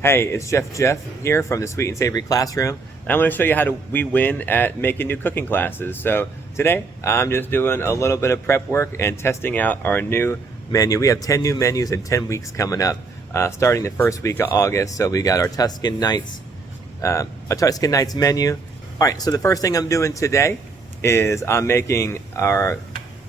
Hey, it's Jeff here from the Sweet and Savory Classroom. And I'm going to show you how we win at making new cooking classes. So today, I'm just doing a little bit of prep work and testing out our new menu. We have 10 new menus in 10 weeks coming up, starting the first week of August. So we got our Tuscan Nights menu. All right, so the first thing I'm doing today is I'm making our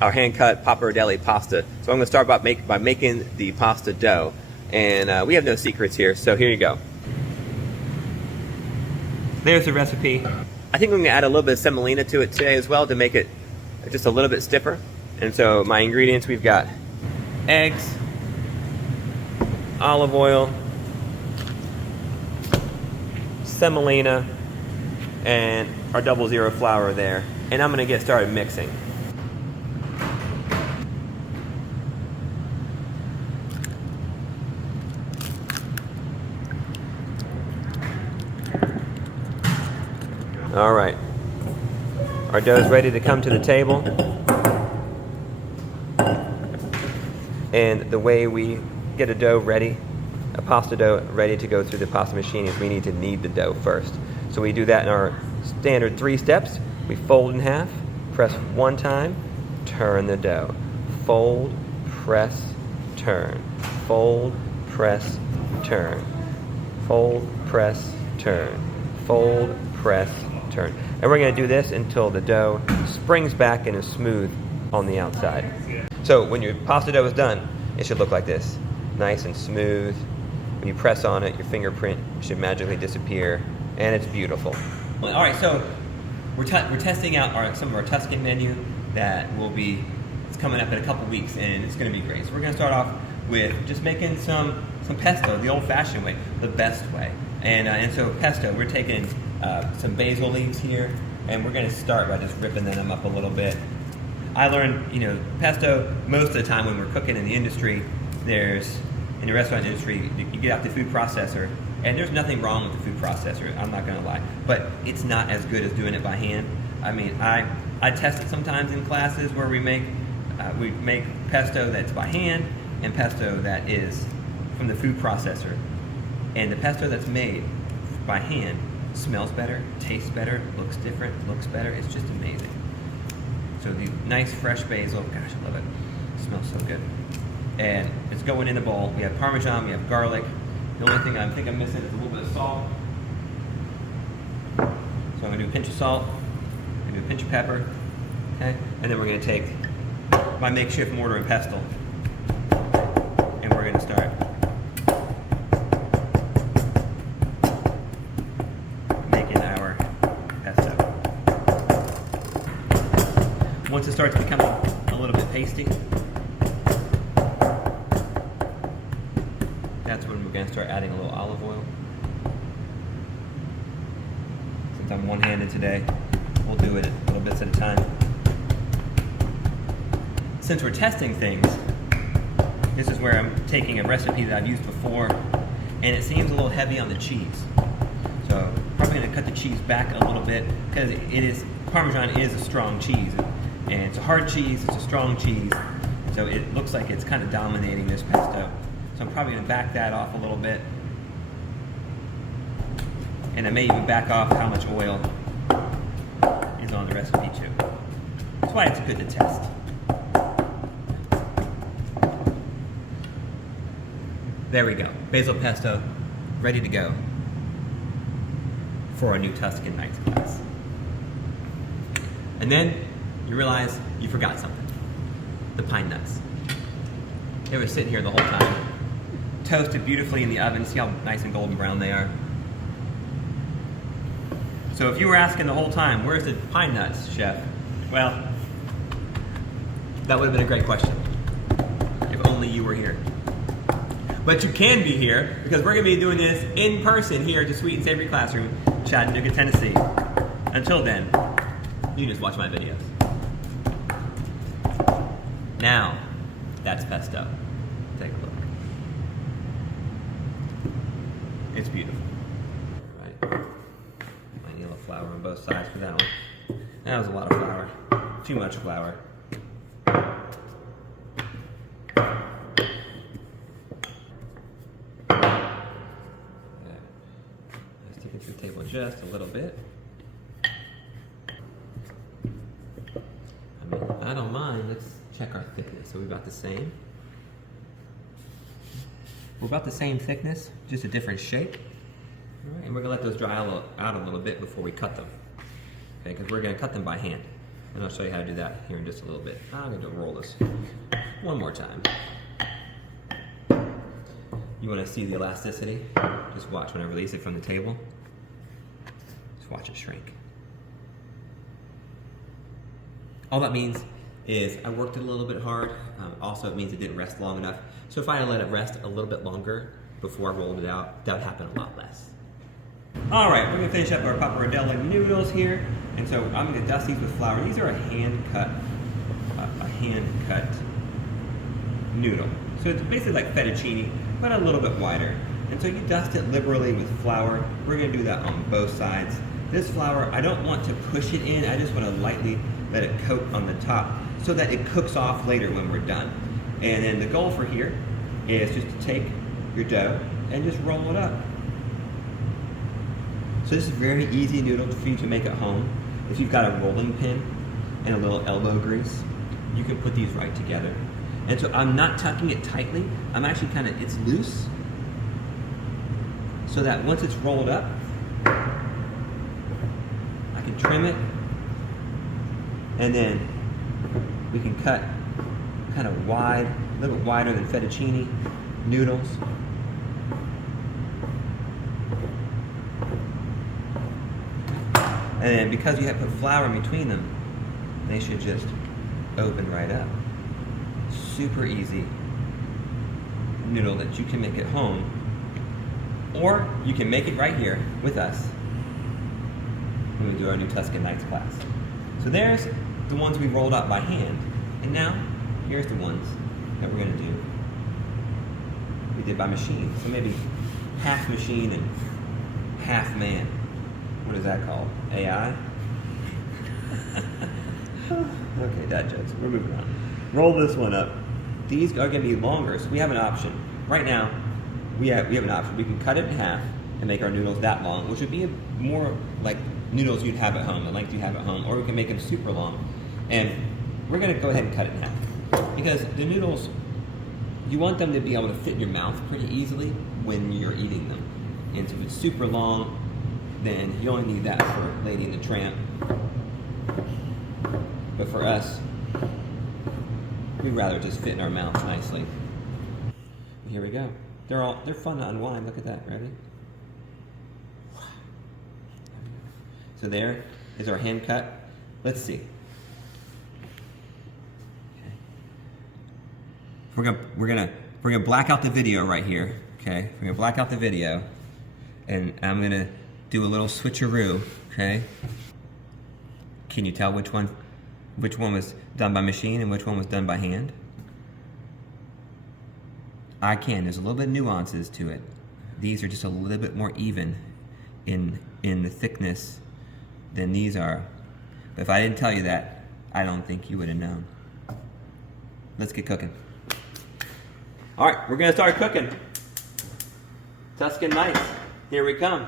hand-cut Papparadelle Pasta. So I'm going to start by making the pasta dough. And we have no secrets here, so here you go. There's the recipe. I think I'm going to add a little bit of semolina to it today as well to make it just a little bit stiffer. And so my ingredients, we've got eggs, olive oil, semolina, and our 00 flour there. And I'm going to get started mixing. All right, our dough is ready to come to the table. And the way we get a dough ready, a pasta dough ready to go through the pasta machine, is we need to knead the dough first. So we do that in our standard 3 steps. We fold in half, press one time, turn the dough. Fold, press, turn. Fold, press, turn. Fold, press, turn. Fold, press, turn. And we're going to do this until the dough springs back and is smooth on the outside. So when your pasta dough is done, it should look like this. Nice and smooth. When you press on it, your fingerprint should magically disappear, and it's beautiful. All right, so we're testing out some of our Tuscan menu that it's coming up in a couple weeks, and it's going to be great. So we're going to start off with just making some pesto, the old-fashioned way, the best way. And so pesto, we're taking some basil leaves here, and we're going to start by just ripping them up a little bit. I learned, pesto most of the time when we're cooking in the industry, in the restaurant industry, you get out the food processor, and there's nothing wrong with the food processor, I'm not going to lie, but it's not as good as doing it by hand. I mean, I test it sometimes in classes where we make pesto that's by hand and pesto that is from the food processor. And the pesto that's made by hand smells better, tastes better, looks different, looks better. It's just amazing. So the nice fresh basil, gosh, I love it. It smells so good. And it's going in the bowl. We have Parmesan, we have garlic. The only thing I think I'm missing is a little bit of salt. So I'm gonna do a pinch of salt, I'm gonna do a pinch of pepper, okay? And then we're gonna take my makeshift mortar and pestle, and we're gonna start once it starts becoming a little bit pasty, that's when we're going to start adding a little olive oil. Since I'm one-handed today, we'll do it little bits at a time. Since we're testing things, this is where I'm taking a recipe that I've used before, and it seems a little heavy on the cheese. So I'm probably going to cut the cheese back a little bit, because Parmesan is a strong cheese. And it's a hard cheese, it's a strong cheese, so it looks like it's kind of dominating this pesto. So I'm probably going to back that off a little bit. And I may even back off how much oil is on the recipe too. That's why it's good to test. There we go. Basil pesto, ready to go for a new Tuscan Nights class. And then you realize you forgot something. The pine nuts. They were sitting here the whole time. Toasted beautifully in the oven. See how nice and golden brown they are? So if you were asking the whole time, where's the pine nuts, chef? Well, that would have been a great question. If only you were here. But you can be here, because we're going to be doing this in person here at the Sweet and Savory Classroom, Chattanooga, Tennessee. Until then, you just watch my videos. Now, that's pesto. Take a look. It's beautiful. Right? Might need a little flour on both sides for that one. That was a lot of flour. Too much flour. table just a little bit. I mean, I don't mind. Let's check our thickness. So we're about the same. We're about the same thickness, just a different shape. All right, and we're gonna let those dry out a little bit before we cut them. Okay, because we're gonna cut them by hand. And I'll show you how to do that here in just a little bit. I'm gonna roll this one more time. You wanna see the elasticity? Just watch when I release it from the table. Just watch it shrink. All that means is I worked it a little bit hard. Also, it means it didn't rest long enough. So if I had let it rest a little bit longer before I rolled it out, that would happen a lot less. All right, we're gonna finish up our Papparadelle noodles here. And so I'm gonna dust these with flour. These are a hand cut noodle. So it's basically like fettuccine, but a little bit wider. And so you dust it liberally with flour. We're gonna do that on both sides. This flour, I don't want to push it in. I just wanna lightly let it coat on the top so that it cooks off later when we're done. And then the goal for here is just to take your dough and just roll it up. So this is very easy noodle for you to make at home. If you've got a rolling pin and a little elbow grease, you can put these right together. And so I'm not tucking it tightly. I'm actually it's loose, so that once it's rolled up, I can trim it, and then we can cut kind of wide, a little bit wider than fettuccine noodles. And then because you have put flour in between them, they should just open right up. Super easy noodle that you can make at home, or you can make it right here with us when we do our new Tuscan Nights class. So there's the ones we rolled out by hand, and now here's the ones that we're gonna do. We did by machine, so maybe half machine and half man. What is that called? AI? Okay, dad jokes. We're moving on. Roll this one up. These are going to be longer, so we have an option. Right now, we have an option. We can cut it in half and make our noodles that long, which would be more like noodles you'd have at home, the length you have at home, or we can make them super long. And we're going to go ahead and cut it in half. Because the noodles, you want them to be able to fit in your mouth pretty easily when you're eating them. And so if it's super long, then you only need that for Lady and the Tramp. But for us, we'd rather just fit in our mouth nicely. Here we go. They're fun to unwind. Look at that. Ready? So there is our hand cut. Let's see. Okay. We're gonna black out the video right here. Okay. We're gonna black out the video, and I'm gonna do a little switcheroo. Okay. Can you tell which one was done by machine and which one was done by hand? I can. There's a little bit of nuances to it. These are just a little bit more even in the thickness than these are. But if I didn't tell you that, I don't think you would have known. Let's get cooking. All right, we're gonna start cooking. Tuscan Nights, here we come.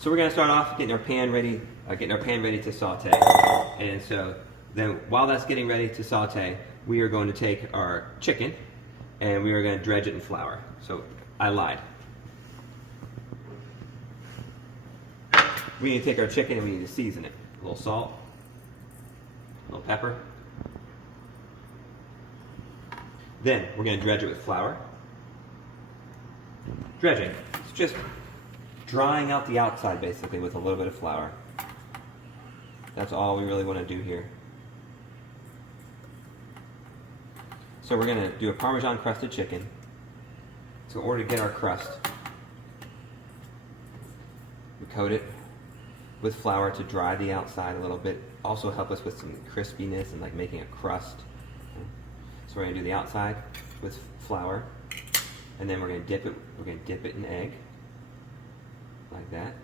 So we're gonna start off getting our pan ready to saute. And so then while that's getting ready to saute, we are going to take our chicken and we are going to dredge it in flour. So I lied. We need to take our chicken and we need to season it. A little salt, a little pepper. Then we're going to dredge it with flour. Dredging, it's just drying out the outside basically with a little bit of flour. That's all we really want to do here. So we're going to do a Parmesan Crusted Chicken. So in order to get our crust, we coat it with flour to dry the outside a little bit. Also help us with some crispiness and like making a crust. So we're going to do the outside with flour, and then we're going to dip it. We're going to dip it in egg, like that.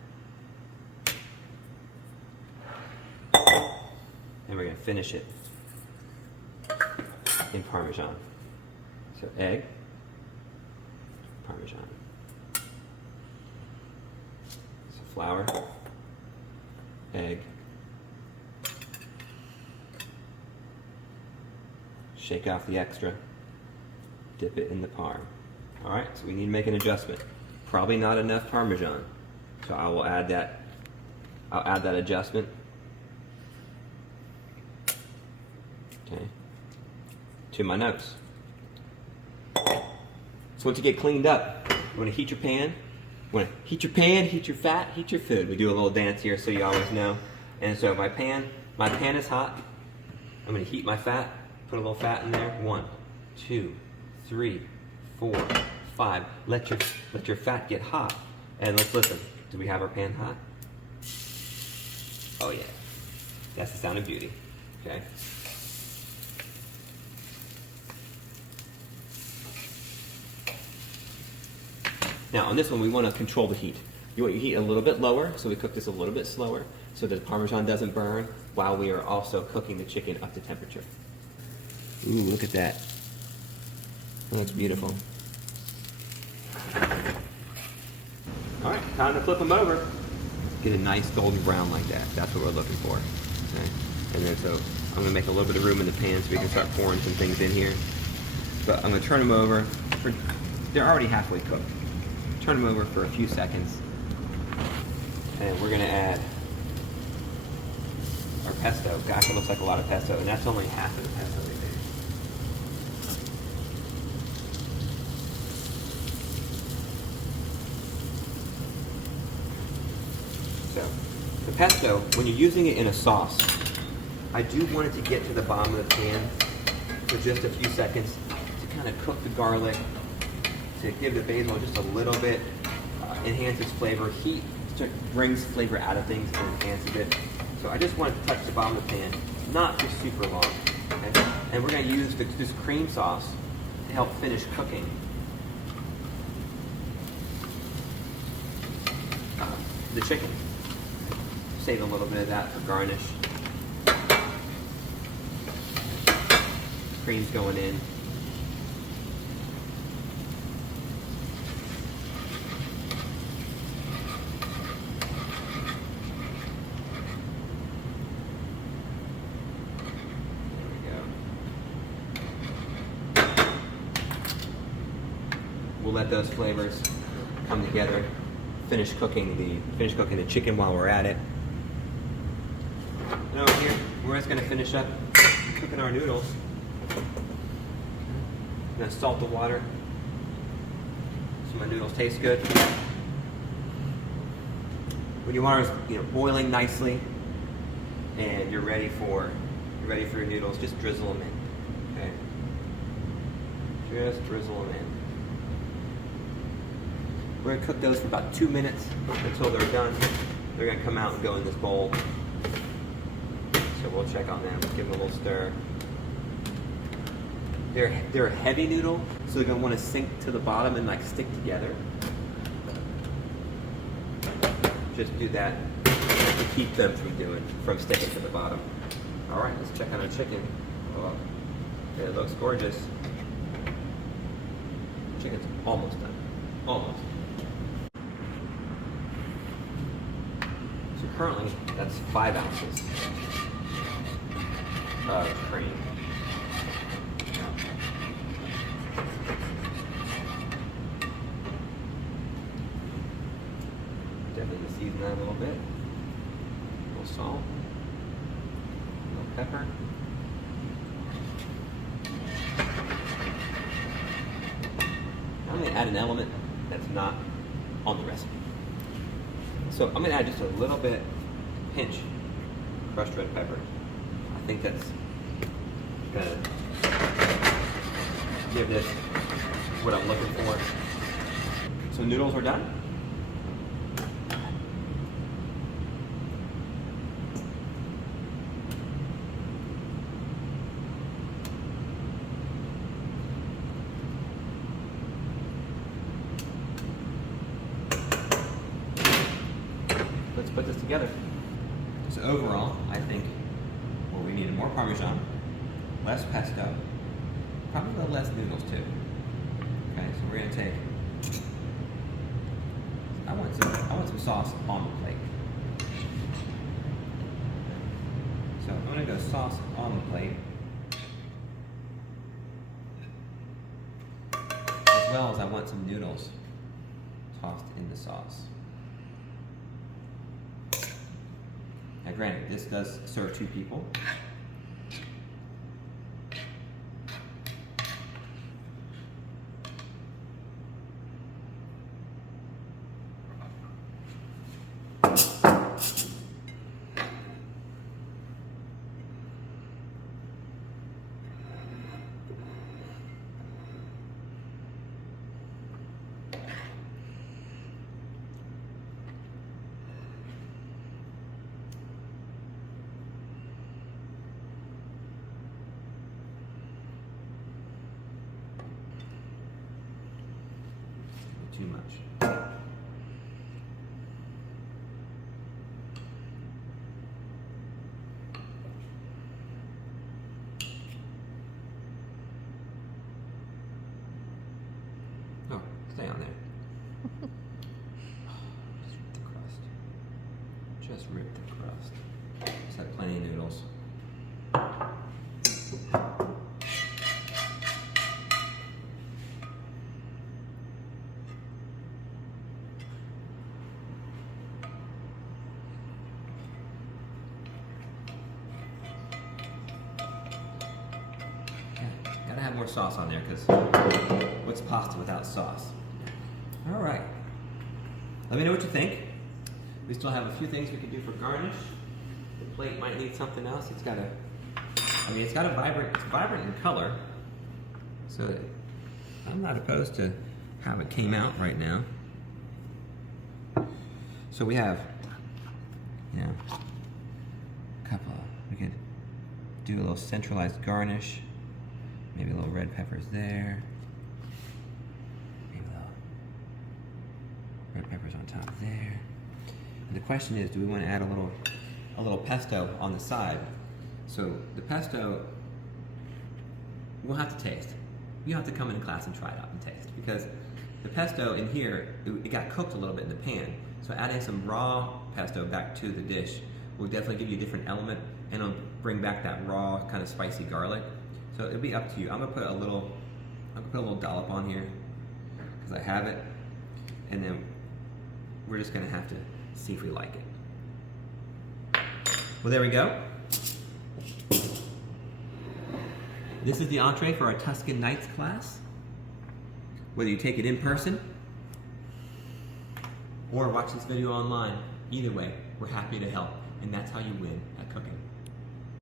And we're going to finish it in Parmesan. So egg, Parmesan. So flour, egg, shake off the extra, dip it in the parm. All right, so we need to make an adjustment. Probably not enough Parmesan, so I will add that. I'll add that adjustment. Okay, to my notes. So once you get cleaned up, you want to heat your pan. You want to heat your pan, heat your fat, heat your food. We do a little dance here so you always know. And so my pan is hot. I'm going to heat my fat, put a little fat in there. 1, 2, 3, 4, 5. Let your fat get hot. And let's listen. Do we have our pan hot? Oh yeah. That's the sound of beauty. Okay. Now on this one we want to control the heat. You want your heat a little bit lower, so we cook this a little bit slower so that the Parmesan doesn't burn while we are also cooking the chicken up to temperature. Ooh, look at that. That looks beautiful. All right, time to flip them over. Get a nice golden brown like that. That's what we're looking for. Okay. And then so I'm gonna make a little bit of room in the pan so we can start pouring some things in here. But I'm gonna turn them over. They're already halfway cooked. Turn them over for a few seconds. And we're gonna add our pesto. Gosh, it looks like a lot of pesto, and that's only half of the pesto we made. So, the pesto, when you're using it in a sauce, I do want it to get to the bottom of the pan for just a few seconds to kind of cook the garlic, to give the basil just a little bit, enhance its flavor. Heat brings flavor out of things and enhances it. So I just want it to touch the bottom of the pan, not just super long. Okay? And we're going to use this cream sauce to help finish cooking the chicken. Save a little bit of that for garnish. Cream's going in. We'll let those flavors come together. Finish cooking the chicken while we're at it. And over here, we're just going to finish up cooking our noodles. I'm going to salt the water so my noodles taste good. When your water is boiling nicely and you're ready for your noodles, just drizzle them in. Okay, just drizzle them in. We're going to cook those for about 2 minutes until they're done. They're going to come out and go in this bowl. So we'll check on them, give them a little stir. They're a heavy noodle, so they're going to want to sink to the bottom and like stick together. Just do that to keep them from sticking to the bottom. All right, let's check on our chicken. Oh, it looks gorgeous. Chicken's almost done. Almost. So currently, that's 5 ounces of cream. Definitely season that a little bit. A little salt, a little pepper. I'm going to add an element that's not on the recipe. So I'm going to add just a little bit, pinch, crushed red pepper. I think that's going to give this what I'm looking for. So noodles are done. Let's put this together. So overall, I think we needed more Parmesan, less pesto, probably a little less noodles too. Okay, so we're gonna take, I want want some sauce on the plate. So I'm going to go sauce on the plate, as well as I want some noodles tossed in the sauce. Now granted, this does serve 2 people. Too much. Oh, stay on there. Just rip the crust. Just have plenty of noodles. Gotta have more sauce on there, because what's pasta without sauce? All right. Let me know what you think. We still have a few things we can do for garnish. The plate might need something else. It's got a vibrant in color. So I'm not opposed to how it came out right now. So we have, you know, we could do a little centralized garnish. Maybe a little red peppers there. Maybe a little red peppers on top there. And the question is, do we want to add a little pesto on the side? So the pesto, we'll have to taste. You have to come into class and try it out and taste, because the pesto in here, it got cooked a little bit in the pan. So adding some raw pesto back to the dish will definitely give you a different element, and it'll bring back that raw kind of spicy garlic. So it'll be up to you. I'm gonna put a little dollop on here because I have it, and then we're just gonna have to see if we like it. Well, there we go. This is the entree for our Tuscan Nights class. Whether you take it in person or watch this video online, either way, we're happy to help, and that's how you win at cooking.